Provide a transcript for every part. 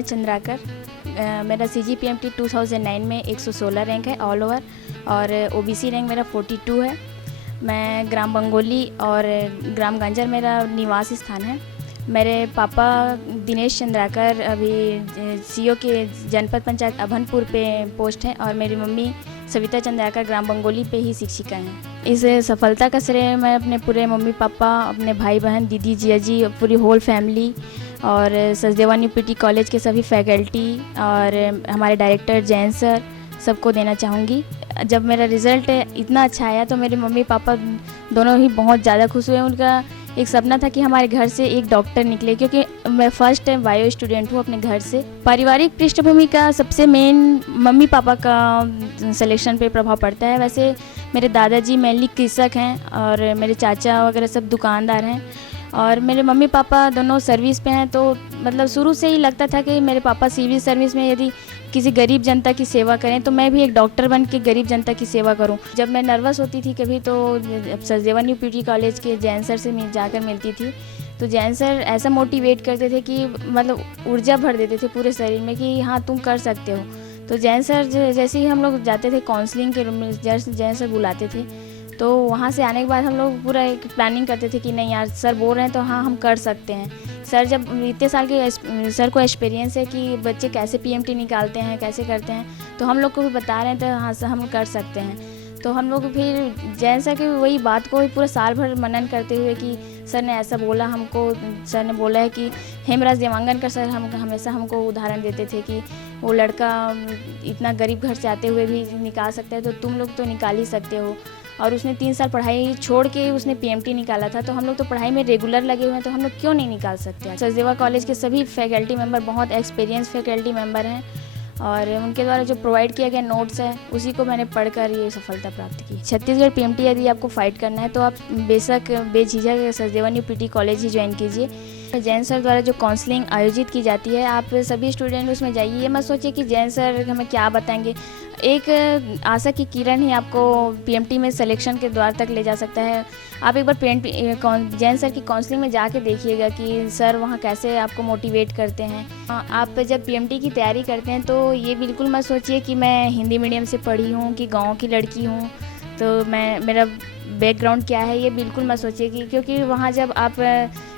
अंजना चंद्राकर। मेरा CGPMT 2009 में 116 rank है ऑल ओवर और OBC रैंक मेरा 42 है। मैं ग्राम बंगोली और ग्राम गंजर मेरा निवास स्थान है। मेरे पापा दिनेश चंद्राकर अभी CO के जनपद पंचायत अभनपुर पे पोस्ट हैं और मेरी मम्मी सविता चंद्राकर ग्राम बंगोली पे ही शिक्षिका हैं। इस सफलता का श्रेय मैं अपने पूरे मम्मी पापा, अपने भाई बहन, दीदी जिया जी, पूरी होल फैमिली और सचदेवा न्यू पीटी कॉलेज के सभी फैकल्टी और हमारे डायरेक्टर जैन सर सबको देना चाहूँगी। जब मेरा रिज़ल्ट इतना अच्छा आया तो मेरे मम्मी पापा दोनों ही बहुत ज़्यादा खुश हुए। उनका एक सपना था कि हमारे घर से एक डॉक्टर निकले, क्योंकि मैं फर्स्ट टाइम बायो स्टूडेंट हूँ अपने घर से। पारिवारिक पृष्ठभूमि का सबसे मेन मम्मी पापा का सिलेक्शन पे प्रभाव पड़ता है। वैसे मेरे दादाजी मेनली कृषक हैं और मेरे चाचा वगैरह सब दुकानदार हैं और मेरे मम्मी पापा दोनों सर्विस पे हैं। तो मतलब शुरू से ही लगता था कि मेरे पापा सिविल सर्विस में यदि किसी गरीब जनता की सेवा करें तो मैं भी एक डॉक्टर बन के गरीब जनता की सेवा करूं। जब मैं नर्वस होती थी कभी तो सचदेवा न्यू पीटी कॉलेज के जैन सर से जाकर मिलती थी तो जैन सर ऐसा मोटिवेट करते थे कि मतलब ऊर्जा भर देते थे पूरे शरीर में कि हाँ तुम कर सकते हो। तो जैन सर जैसे ही हम लोग जाते थे काउंसलिंग के रूम में, जैन सर बुलाते थे तो वहाँ से आने के बाद हम लोग पूरा एक प्लानिंग करते थे कि नहीं यार सर बोल रहे हैं तो हाँ हम कर सकते हैं। सर जब इतने साल के सर को एक्सपीरियंस है कि बच्चे कैसे PMT निकालते हैं, कैसे करते हैं, तो हम लोग को भी बता रहे हैं तो हाँ सर हम कर सकते हैं। तो हम लोग फिर जैन सर की वही बात को पूरा साल भर मनन करते हुए कि सर ने ऐसा बोला हमको, सर ने बोला है कि हेमराज देवांगन का सर हम हमेशा हमको उदाहरण देते थे कि वो लड़का इतना गरीब घर से आते हुए भी निकाल सकता है तो तुम लोग तो निकाल ही सकते हो। और उसने 3 साल पढ़ाई छोड़ के उसने PMT निकाला था तो हम लोग तो पढ़ाई में रेगुलर लगे हुए हैं तो हम लोग क्यों नहीं निकाल सकते। सचदेवा कॉलेज के सभी फैकल्टी मेंबर बहुत एक्सपीरियंस फैकल्टी मेंबर हैं और उनके द्वारा जो प्रोवाइड किया गया नोट्स है उसी को मैंने पढ़कर ये सफलता प्राप्त की। छत्तीसगढ़ PMT यदि आपको फाइट करना है तो आप बेशक बेझिझक सचदेवा न्यू पीटी कॉलेज ही ज्वाइन कीजिए। जैन सर द्वारा जो काउंसलिंग आयोजित की जाती है आप सभी स्टूडेंट उसमें जाइए। ये मत सोचिए कि जैन सर हमें क्या बताएंगे। एक आशा की किरण ही आपको PMT में सिलेक्शन के द्वार तक ले जा सकता है। आप एक बार जैन सर की काउंसलिंग में जाके देखिएगा कि सर वहाँ कैसे आपको मोटिवेट करते हैं। आप जब PMT की तैयारी करते हैं तो ये बिल्कुल मत सोचिए कि मैं हिंदी मीडियम से पढ़ी हूँ कि गाँव की लड़की हूँ तो मेरा बैकग्राउंड क्या है, ये बिल्कुल मत सोचिए कि क्योंकि वहाँ जब आप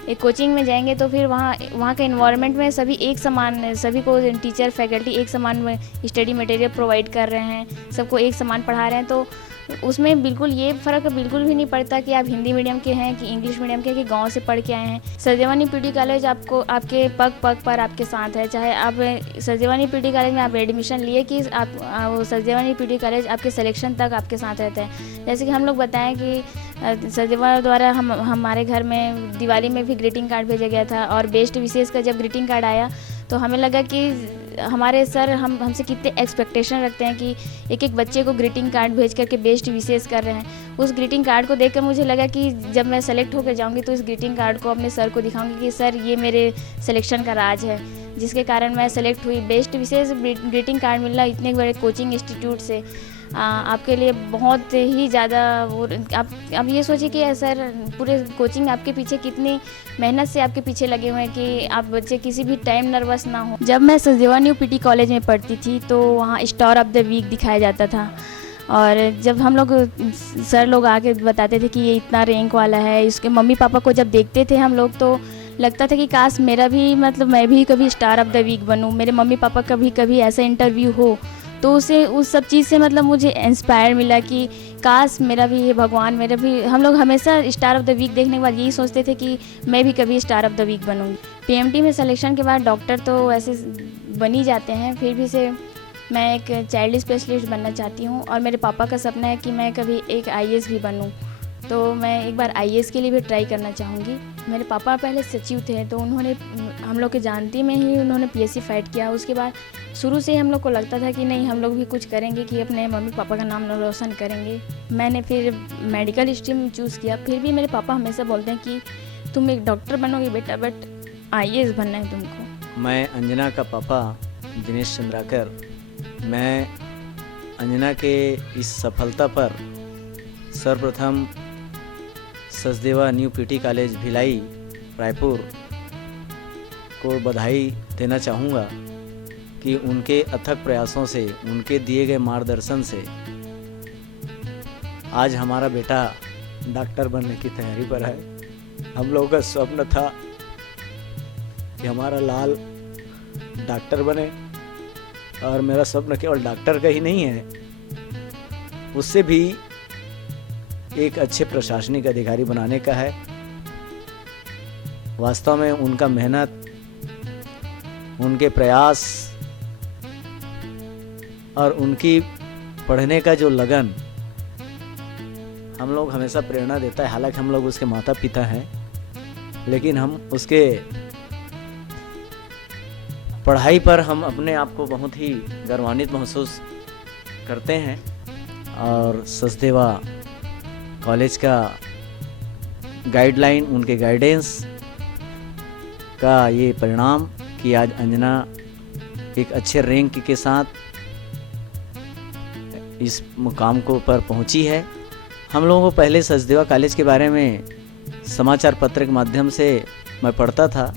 एक कोचिंग में जाएंगे तो फिर वहाँ के इन्वायरमेंट में सभी एक समान, सभी को टीचर फैकल्टी एक समान स्टडी मटेरियल प्रोवाइड कर रहे हैं, सबको एक समान पढ़ा रहे हैं। तो उसमें बिल्कुल ये फ़र्क बिल्कुल भी नहीं पड़ता कि आप हिंदी मीडियम के हैं कि इंग्लिश मीडियम के कि गांव से पढ़ के आए हैं। सचदेवा न्यू पीटी कॉलेज आपको आपके पग पग पर आपके साथ है। चाहे आप सचदेवा न्यू पीटी कॉलेज में आप एडमिशन लिए कि आप सचदेवा न्यू पीटी कॉलेज आपके सिलेक्शन तक आपके साथ रहता है। जैसे कि हम लोग बताएं कि सचदेवा द्वारा हमारे घर में दिवाली में भी ग्रीटिंग कार्ड भेजा गया था और बेस्ट विशेष का जब ग्रीटिंग कार्ड आया तो हमें लगा कि हमारे सर हमसे कितने एक्सपेक्टेशन रखते हैं कि एक एक बच्चे को ग्रीटिंग कार्ड भेज करके बेस्ट विशेष कर रहे हैं। उस ग्रीटिंग कार्ड को देखकर मुझे लगा कि जब मैं सेलेक्ट होकर जाऊंगी तो इस ग्रीटिंग कार्ड को अपने सर को दिखाऊंगी कि सर ये मेरे सिलेक्शन का राज है, जिसके कारण मैं सेलेक्ट हुई। बेस्ट विशेष ग्रीटिंग कार्ड मिलना इतने बड़े कोचिंग इंस्टीट्यूट से आपके लिए बहुत ही ज़्यादा वो आप ये सोचिए कि सर पूरे कोचिंग आपके पीछे कितनी मेहनत से आपके पीछे लगे हुए हैं कि आप बच्चे किसी भी टाइम नर्वस ना हो। जब मैं सचदेवा न्यू पीटी कॉलेज में पढ़ती थी तो वहाँ स्टार ऑफ द वीक दिखाया जाता था और जब हम लोग सर लोग आके बताते थे कि ये इतना रैंक वाला है, इसके मम्मी पापा को जब देखते थे हम लोग तो लगता था कि काश मेरा भी मतलब मैं भी कभी स्टार ऑफ द वीक बनूँ, मेरे मम्मी पापा कभी ऐसा इंटरव्यू हो। तो उसे उस सब चीज़ से मतलब मुझे इंस्पायर मिला कि काश मेरा भी ये भगवान मेरा भी। हम लोग हमेशा स्टार ऑफ द वीक देखने के बाद यही सोचते थे कि मैं भी कभी स्टार ऑफ द वीक बनूँगी। PMT में सिलेक्शन के बाद डॉक्टर तो ऐसे बन ही जाते हैं, फिर भी से मैं एक चाइल्ड स्पेशलिस्ट बनना चाहती हूँ और मेरे पापा का सपना है कि मैं कभी एक IAS भी बनूँ। तो मैं एक बार IAS के लिए भी ट्राई करना चाहूँगी। मेरे पापा पहले सचिव थे तो उन्होंने हम लोग के जानती में ही उन्होंने PSC फाइट किया। उसके बाद शुरू से ही हम लोग को लगता था कि नहीं हम लोग भी कुछ करेंगे कि अपने मम्मी पापा का नाम रोशन करेंगे। मैंने फिर मेडिकल स्ट्रीम चूज़ किया। फिर भी मेरे पापा हमेशा बोलते हैं कि तुम एक डॉक्टर बनोगे बेटा, बट IAS बनना है तुमको। मैं अंजना का पापा दिनेश चंद्राकर। मैं अंजना के इस सफलता पर सर्वप्रथम Sachdeva new PT college Bhilai Raipur को बधाई देना चाहूँगा। कि उनके अथक प्रयासों से, उनके दिए गए मार्गदर्शन से आज हमारा बेटा डॉक्टर बनने की तैयारी पर है। हम लोगों का स्वप्न था कि हमारा लाल डॉक्टर बने, और मेरा स्वप्न केवल डॉक्टर का ही नहीं है, उससे भी एक अच्छे प्रशासनिक अधिकारी बनाने का है। वास्तव में उनका मेहनत, उनके प्रयास और उनकी पढ़ने का जो लगन हम लोग हमेशा प्रेरणा देता है। हालांकि हम लोग उसके माता पिता हैं, लेकिन हम उसके पढ़ाई पर हम अपने आप को बहुत ही गर्वान्वित महसूस करते हैं। और सचदेवा कॉलेज का गाइडलाइन, उनके गाइडेंस का ये परिणाम कि आज अंजना एक अच्छे रैंक के साथ इस मुकाम को पर पहुंची है। हम लोगों को पहले सचदेवा कॉलेज के बारे में समाचार पत्र के माध्यम से मैं पढ़ता था,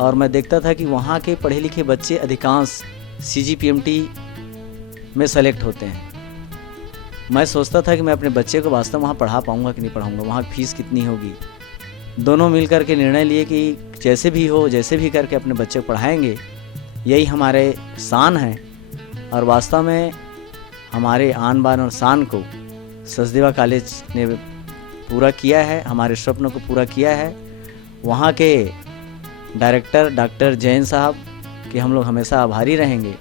और मैं देखता था कि वहाँ के पढ़े लिखे बच्चे अधिकांश CGPMT में सेलेक्ट होते हैं। मैं सोचता था कि मैं अपने बच्चे को वास्तव में वहाँ पढ़ा पाऊँगा कि नहीं पढ़ाऊँगा, वहाँ की फ़ीस कितनी होगी। दोनों मिल कर के निर्णय लिए कि जैसे भी हो, जैसे भी करके अपने बच्चे को पढ़ाएंगे, यही हमारे शान है। और वास्तव में हमारे आन बान और शान को सचदेवा कॉलेज ने पूरा किया है, हमारे स्वप्नों को पूरा किया है। वहाँ के डायरेक्टर डॉक्टर जैन साहब के हम लोग हमेशा आभारी रहेंगे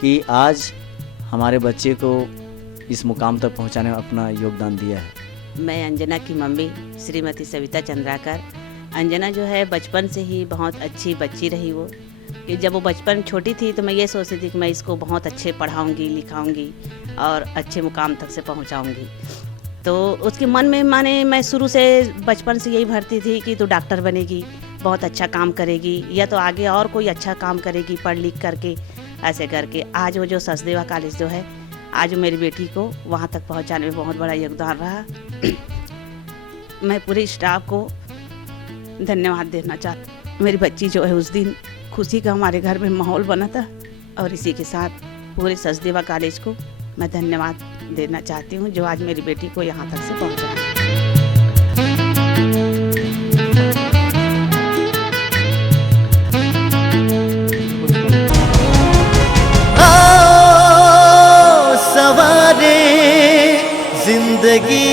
कि आज हमारे बच्चे को इस मुकाम तक पहुँचाने में अपना योगदान दिया है। मैं अंजना की मम्मी श्रीमती सविता चंद्राकर। अंजना जो है बचपन से ही बहुत अच्छी बच्ची रही। वो कि जब वो बचपन छोटी थी तो मैं ये सोचती थी कि मैं इसको बहुत अच्छे पढ़ाऊंगी, लिखाऊंगी और अच्छे मुकाम तक से पहुंचाऊंगी। तो उसके मन में मैं शुरू से बचपन से यही भरती थी कि तू डॉक्टर बनेगी, बहुत अच्छा काम करेगी, या तो आगे और कोई अच्छा काम करेगी पढ़ लिख करके। ऐसे करके आज वो जो सचदेवा कॉलेज जो है, आज मेरी बेटी को वहाँ तक पहुँचाने में बहुत बड़ा योगदान रहा। मैं पूरे स्टाफ को धन्यवाद देना चाहती। मेरी बच्ची जो है, उस दिन खुशी का हमारे घर में माहौल बना था, और इसी के साथ पूरे सचदेवा कॉलेज को मैं धन्यवाद देना चाहती हूँ जो आज मेरी बेटी को यहाँ तक से पहुँचाया। सवारे जिंदगी